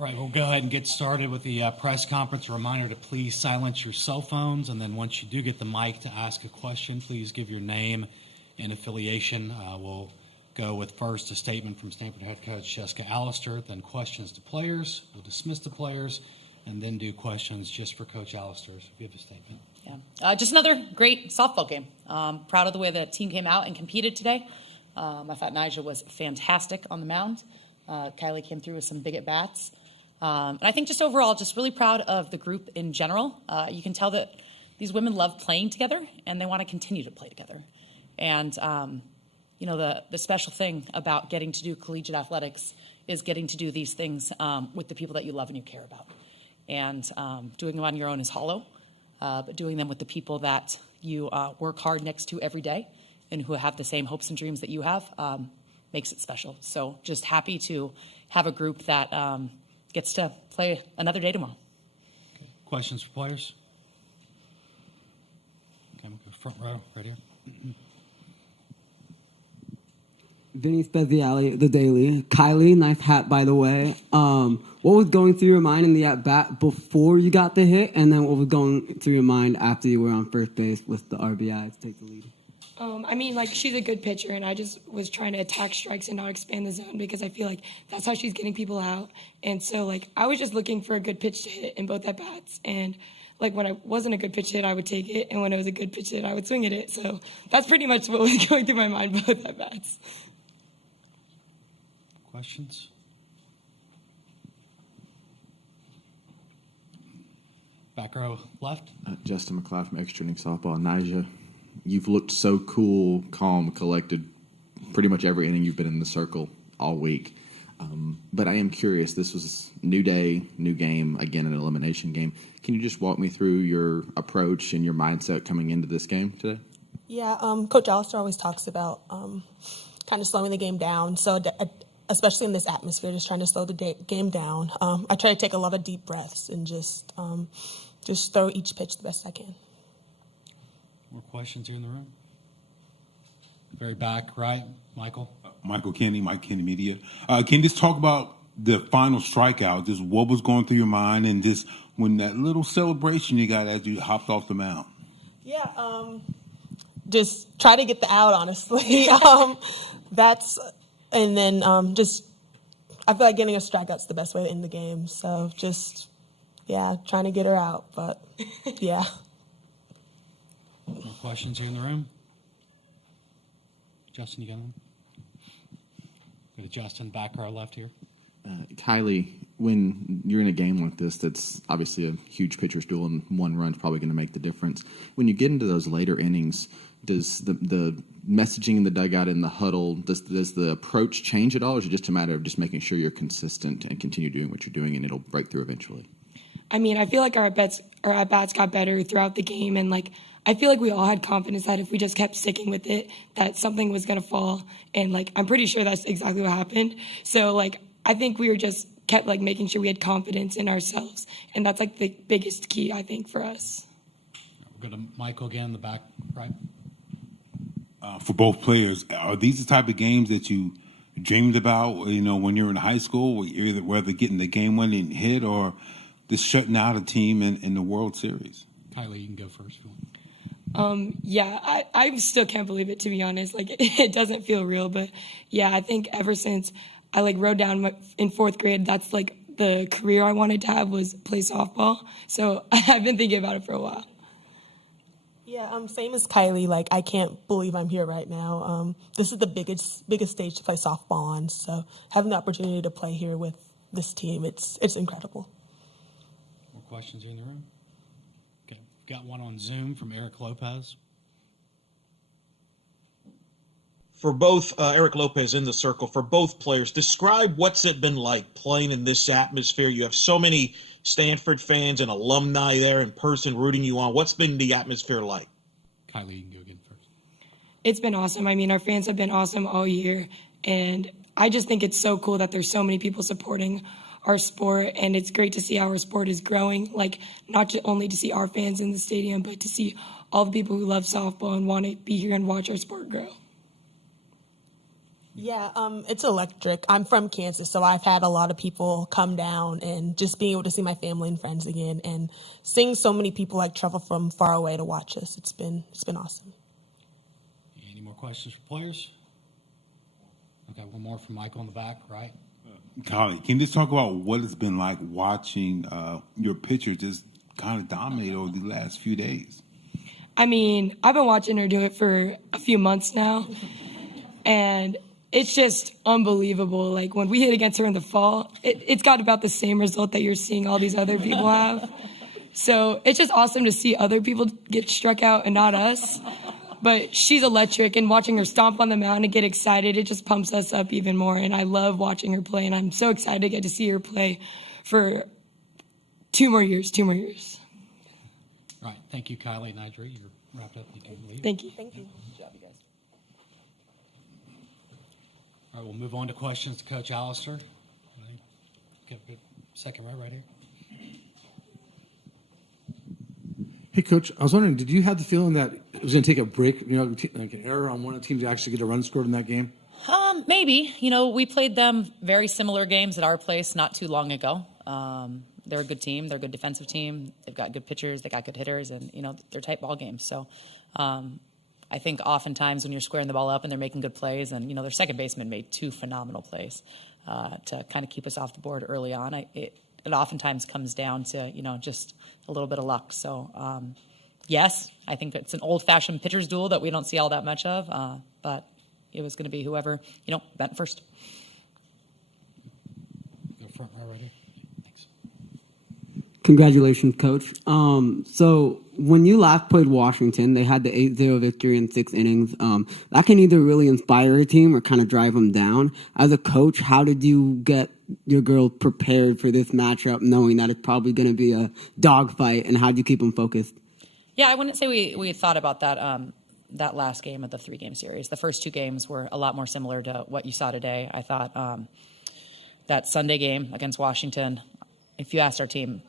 All right, we'll go ahead and get started with the press conference. A reminder to please silence your cell phones, and then once you do get the mic to ask a question, please give your name and affiliation. We'll go with first a statement from Stanford head coach Jessica Allister, then questions to players. We'll dismiss the players, and then do questions just for Coach Allister. So if you have a statement. Yeah, just another great softball game. Proud of the way the team came out and competed today. I thought Nyjah was fantastic on the mound. Kylie came through with some big at-bats. And I think just overall, just really proud of the group in general. You can tell that these women love playing together, and they want to continue to play together. And, you know, the special thing about getting to do collegiate athletics is getting to do these things with the people that you love and you care about. And doing them on your own is hollow, but doing them with the people that you work hard next to every day and who have the same hopes and dreams that you have makes it special. So just happy to have a group that gets to play another day tomorrow. Okay. Questions for players? Okay, we'll go front row, right here. Vinny Speziali, The Daily. Kylie, nice hat, by the way. What was going through your mind in the at-bat before you got the hit, and then what was going through your mind after you were on first base with the RBI to take the lead? I mean, like, she's a good pitcher, and I just was trying to attack strikes and not expand the zone because I feel like that's how she's getting people out. And so, like, I was just looking for a good pitch to hit in both at-bats. And, like, when I wasn't a good pitch to hit, I would take it. And when it was a good pitch to hit, I would swing at it. So that's pretty much what was going through my mind both at-bats. Questions? Back row left. Justin McLeod from Extra Inning Softball. Nyjah, you've looked so cool, calm, collected pretty much every inning you've been in the circle all week. But I am curious, this was new day, new game, again an elimination game. Can you just walk me through your approach and your mindset coming into this game today? Yeah, Coach Allister always talks about kind of slowing the game down. So especially in this atmosphere, just trying to slow the game down. I try to take a lot of deep breaths and just throw each pitch the best I can. More questions here in the room? Very back, right, Michael? Michael Kenny, Mike Kenny Media. Can you just talk about the final strikeout, just what was going through your mind, and just when that little celebration you got as you hopped off the mound? Yeah, just try to get the out, honestly. And then just, I feel like getting a strikeout's the best way to end the game. So just, yeah, trying to get her out. But, yeah. More questions here in the room? Justin, you got one? Go to Justin, back row left here. Kylie, when you're in a game like this, that's obviously a huge pitcher's duel, and one run's probably going to make the difference. When you get into those later innings, does the messaging in the dugout, in the huddle, does the approach change at all, or is it just a matter of just making sure you're consistent and continue doing what you're doing, and it'll break through eventually? I mean, I feel like our at-bats got better throughout the game, and, like, I feel like we all had confidence that if we just kept sticking with it, that something was going to fall, and, like, I'm pretty sure that's exactly what happened. So, like, I think we were just kept, like, making sure we had confidence in ourselves, and that's, like, the biggest key, I think, for us. We'll go to Michael again in the back right. For both players, are these the type of games that you dreamed about, you know, when you were in high school, whether getting the game-winning hit or just shutting out a team in the World Series? Kylie, you can go first if you want. Yeah, I still can't believe it, to be honest. Like, it doesn't feel real, but yeah, I think ever since I, like, wrote down in fourth grade, that's, like, the career I wanted to have was play softball. So I've been thinking about it for a while. Yeah, same as Kylie. Like, I can't believe I'm here right now. This is the biggest stage to play softball on. So having the opportunity to play here with this team, it's incredible. More questions here in the room? Okay, we've got one on Zoom from Eric Lopez. For both Eric Lopez in the circle, for both players, describe what's it been like playing in this atmosphere. You have so many Stanford fans and alumni there in person rooting you on. What's been the atmosphere like? Kylie, you can go again first. It's been awesome. I mean, our fans have been awesome all year, and I just think it's so cool that there's so many people supporting our sport, and it's great to see how our sport is growing, like not only to see our fans in the stadium, but to see all the people who love softball and want to be here and watch our sport grow. Yeah, it's electric. I'm from Kansas, so I've had a lot of people come down, and just being able to see my family and friends again, and seeing so many people like travel from far away to watch us. It's been awesome. Any more questions for players? Okay, one more from Michael in the back, right? Kylie, can you just talk about what it's been like watching your pitcher just kind of dominate over the last few days? I mean, I've been watching her do it for a few months now, and it's just unbelievable. Like, when we hit against her in the fall, it's got about the same result that you're seeing all these other people have. So it's just awesome to see other people get struck out and not us. But she's electric, and watching her stomp on the mound and get excited, it just pumps us up even more. And I love watching her play, and I'm so excited to get to see her play for 2 more years. All right, thank you, Kylie. Nigel, you're wrapped up. You can leave. Thank you. Thank you. Good job, you guys. All right, we'll move on to questions to Coach Allister. Get a second right here. Hey, Coach, I was wondering, did you have the feeling that it was going to take a break, like an error on one of the teams to actually get a run scored in that game? Maybe. We played them very similar games at our place not too long ago. They're a good team. They're a good defensive team. They've got good pitchers. They got good hitters, and they're tight ball games. So, I think oftentimes when you're squaring the ball up and they're making good plays, and their second baseman made 2 phenomenal plays to kind of keep us off the board early on. It oftentimes comes down to just a little bit of luck. So, yes, I think it's an old-fashioned pitcher's duel that we don't see all that much of, but it was going to be whoever bent first. Go front row right here. Thanks. Congratulations, Coach. So when you last played Washington, they had the 8-0 victory in 6 innings. That can either really inspire a team or kind of drive them down. As a coach, how did you get your girls prepared for this matchup, knowing that it's probably going to be a dogfight, and how do you keep them focused? Yeah, I wouldn't say we thought about that that last game of the 3-game series. The first 2 games were a lot more similar to what you saw today. I thought that Sunday game against Washington, if you asked our team,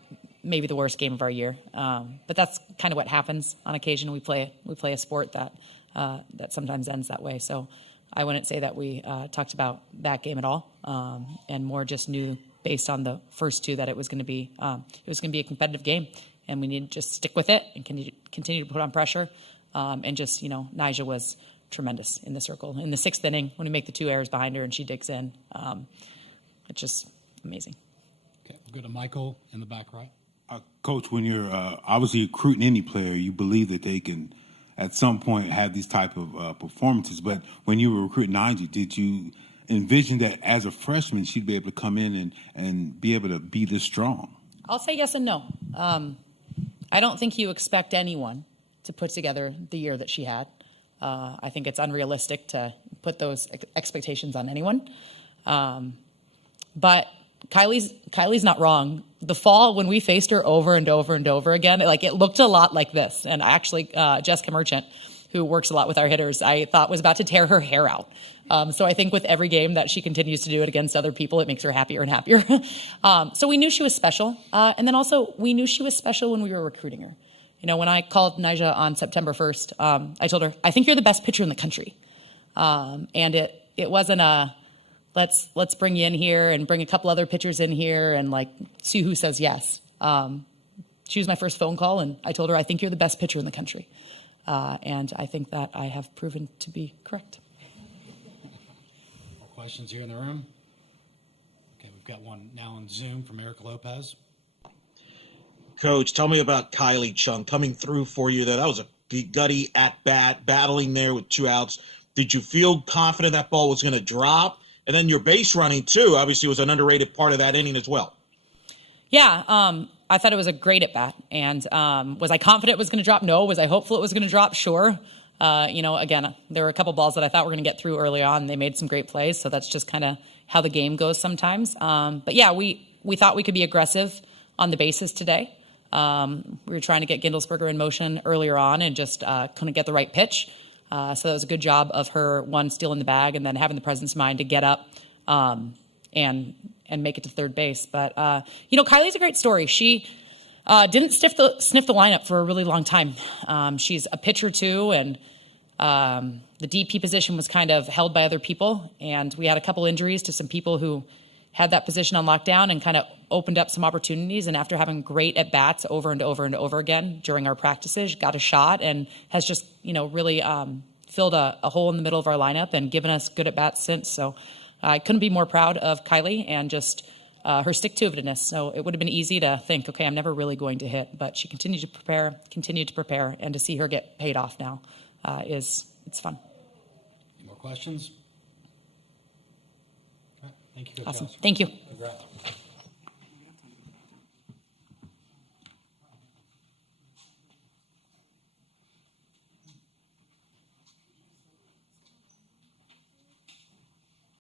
maybe the worst game of our year. But that's kind of what happens on occasion. We play a sport that sometimes ends that way. So I wouldn't say that we talked about that game at all, and more just knew based on the first 2 that it was going to be a competitive game, and we need to just stick with it and continue to put on pressure. And just Nyjah was tremendous in the circle in the 6th inning when we make the 2 errors behind her and she digs in. It's just amazing. Okay, we'll go to Michael in the back right. Coach, when you're obviously recruiting any player, you believe that they can at some point have these type of performances. But when you were recruiting Nyjah, did you envision that as a freshman she'd be able to come in and be able to be this strong? I'll say yes and no. I don't think you expect anyone to put together the year that she had. I think it's unrealistic to put those expectations on anyone. But Kylie's not wrong. The fall, when we faced her over and over and over again, it looked a lot like this. And actually, Jessica Merchant, who works a lot with our hitters, I thought was about to tear her hair out. So I think with every game that she continues to do it against other people, it makes her happier and happier. So we knew she was special. And then also, we knew she was special when we were recruiting her. When I called Nyjah on September 1st, I told her, I think you're the best pitcher in the country. And it wasn't a, let's bring you in here and bring a couple other pitchers in here and see who says yes. She was my first phone call, and I told her, I think you're the best pitcher in the country. And I think that I have proven to be correct. More questions here in the room? Okay, we've got one now on Zoom from Eric Lopez. Coach, tell me about Kylie Chung coming through for you there. That was a gutty at-bat, battling there with 2 outs. Did you feel confident that ball was going to drop? And then your base running, too, obviously was an underrated part of that inning as well. Yeah, I thought it was a great at-bat. And was I confident it was going to drop? No. Was I hopeful it was going to drop? Sure. Again, there were a couple balls that I thought were going to get through early on. They made some great plays, so that's just kind of how the game goes sometimes. But, yeah, we thought we could be aggressive on the bases today. We were trying to get Gindelsberger in motion earlier on and just couldn't get the right pitch. So that was a good job of her, one, stealing the bag and then having the presence of mind to get up and make it to third base. But, Kylie's a great story. She didn't sniff the lineup for a really long time. She's a pitcher, too, and The DP position was kind of held by other people, and we had a couple injuries to some people who had that position on lockdown and kind of opened up some opportunities. And after having great at-bats over and over and over again during our practices, got a shot and has just, really filled a hole in the middle of our lineup and given us good at-bats since. So I couldn't be more proud of Kylie and just her stick-to-itiveness. So it would have been easy to think, okay, I'm never really going to hit. But she continued to prepare, and to see her get paid off now it's fun. Any more questions? Okay, thank you. Coach Awesome. Johnson. Thank you. Congrats.